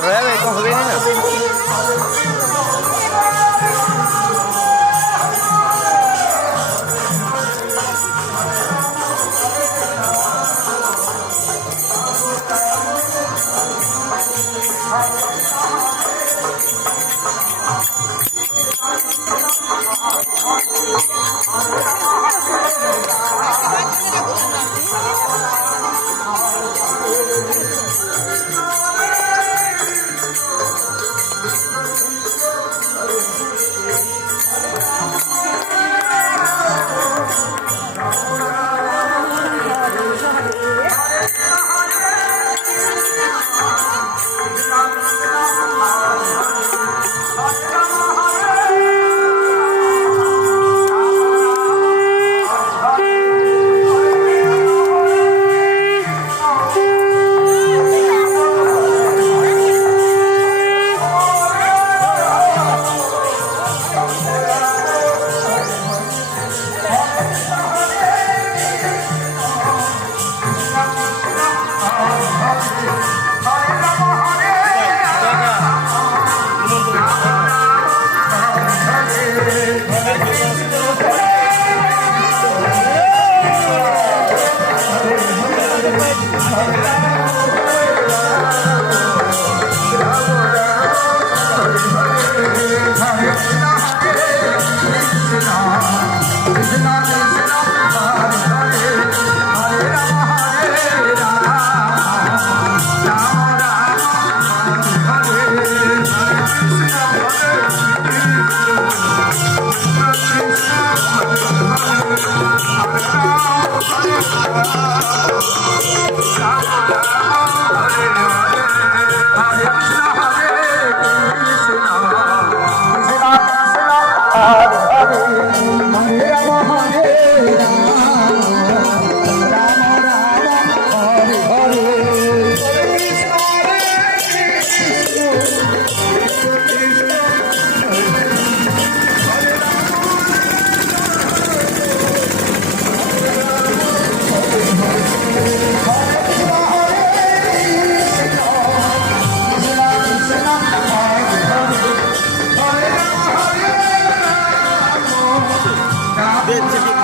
rueda y cómo vienen.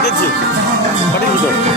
কেটেছে সঠিক উত্তর